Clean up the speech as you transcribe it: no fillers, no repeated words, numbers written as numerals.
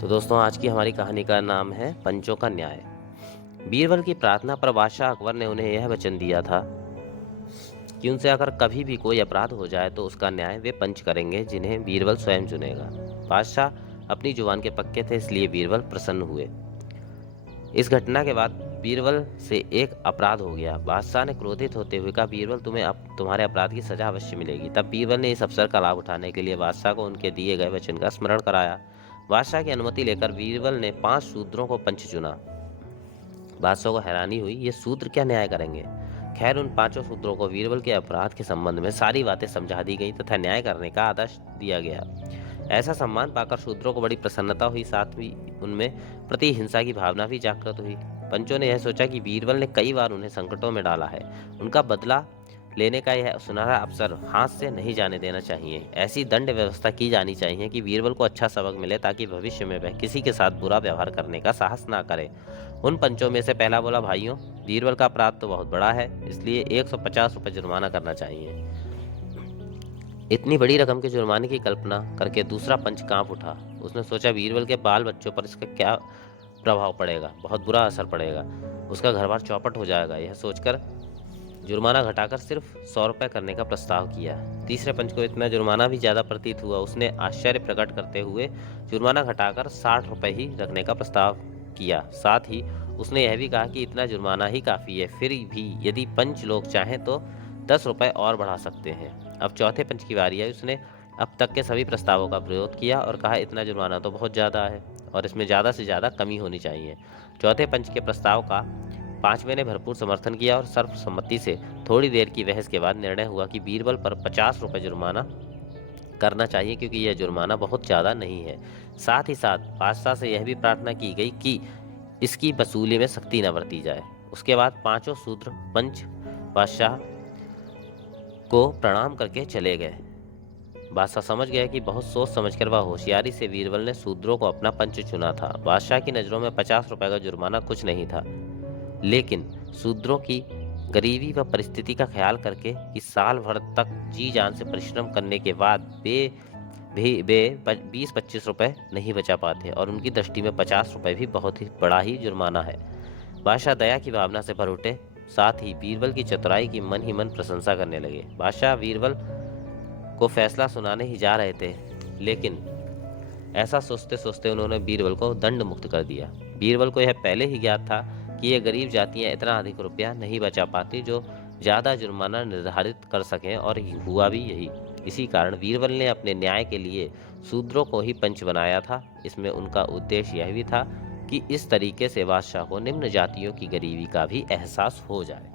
तो दोस्तों आज की हमारी कहानी का नाम है पंचों का न्याय। बीरबल की प्रार्थना पर बादशाह अकबर ने उन्हें यह वचन दिया था कि उनसे अगर कभी भी कोई अपराध हो जाए तो उसका न्याय वे पंच करेंगे जिन्हें बीरबल स्वयं चुनेगा। बादशाह अपनी जुबान के पक्के थे, इसलिए बीरबल प्रसन्न हुए। इस घटना के बाद बीरबल से एक अपराध हो गया। बादशाह ने क्रोधित होते हुए कहा, बीरबल तुम्हें तुम्हारे अपराध की सजा अवश्य मिलेगी। तब बीरबल ने इस अवसर का लाभ उठाने के लिए बादशाह को उनके दिए गए वचन का स्मरण कराया। बादशाह की अनुमति लेकर बीरबल ने 5 शूद्रों को पंच चुना। बादशाह को हैरानी हुई, ये शूद्र क्या न्याय करेंगे। खैर, उन 5 शूद्रों को बीरबल के अपराध के संबंध में सारी बातें समझा दी गई तथा न्याय करने का आदेश दिया गया। ऐसा सम्मान पाकर शूद्रों को बड़ी प्रसन्नता हुई, साथ ही उनमें प्रति हिंसा की भावना भी जागृत हुई। पंचों ने यह सोचा कि बीरबल ने कई बार उन्हें संकटों में डाला है, उनका बदला लेने का यह सुनहरा अवसर हाथ से नहीं जाने देना चाहिए। ऐसी दंड व्यवस्था की जानी चाहिए कि बीरबल को अच्छा सबक मिले, ताकि भविष्य में वह किसी के साथ बुरा व्यवहार करने का साहस ना करे। उन पंचों में से पहला बोला, भाइयों, बीरबल का अपराध तो बहुत बड़ा है, इसलिए 150 रुपये जुर्माना करना चाहिए। इतनी बड़ी रकम के जुर्माने की कल्पना करके दूसरा पंच कांप उठा। उसने सोचा, बीरबल के बाल बच्चों पर इसका क्या प्रभाव पड़ेगा, बहुत बुरा असर पड़ेगा, उसका घर बार चौपट हो जाएगा। यह सोचकर जुर्माना घटाकर सिर्फ 100 रुपये करने का प्रस्ताव किया। तीसरे पंच को इतना जुर्माना भी ज्यादा प्रतीत हुआ। उसने आश्चर्य प्रकट करते हुए जुर्माना घटाकर 60 रुपये ही रखने का प्रस्ताव किया। साथ ही उसने यह भी कहा कि इतना जुर्माना ही काफी है, फिर भी यदि पंच लोग चाहें तो 10 रुपये और बढ़ा सकते हैं। अब चौथे पंच की बारी आई। उसने अब तक के सभी प्रस्तावों का विरोध किया और कहा, इतना जुर्माना तो बहुत ज्यादा है और इसमें ज्यादा से ज्यादा कमी होनी चाहिए। चौथे पंच के प्रस्ताव का पांचवें ने भरपूर समर्थन किया और सर्वसम्मति से थोड़ी देर की बहस के बाद निर्णय हुआ कि बीरबल पर 50 रुपये जुर्माना करना चाहिए, क्योंकि यह जुर्माना बहुत ज्यादा नहीं है। साथ ही साथ बादशाह से यह भी प्रार्थना की गई कि इसकी वसूली में सख्ती न बरती जाए। उसके बाद 5 शूद्र पंच बादशाह को प्रणाम करके चले गए। बादशाह समझ गया कि बहुत सोच समझकर वह होशियारी से बीरबल ने शूद्रों को अपना पंच चुना था। बादशाह की नजरों में 50 रुपए का जुर्माना कुछ नहीं था, लेकिन शूद्रों की गरीबी व परिस्थिति का ख्याल करके कि साल भर तक जी जान से परिश्रम करने के बाद वे 20-25 रुपए नहीं बचा पाते और उनकी दृष्टि में 50 रुपए भी बहुत ही बड़ा ही जुर्माना है। बादशाह दया की भावना से भर उठे, साथ ही बीरबल की चतुराई की मन ही मन प्रशंसा करने लगे। बादशाह बीरबल को फैसला सुनाने ही जा रहे थे, लेकिन ऐसा सोचते सोचते उन्होंने बीरबल को दंड मुक्त कर दिया। बीरबल को यह पहले ही ज्ञात था कि ये गरीब जातियां इतना अधिक रुपया नहीं बचा पाती जो ज्यादा जुर्माना निर्धारित कर सकें, और हुआ भी यही। इसी कारण बीरबल ने अपने न्याय के लिए शूद्रों को ही पंच बनाया था। इसमें उनका उद्देश्य यह भी था कि इस तरीके से बादशाह को निम्न जातियों की गरीबी का भी एहसास हो जाए।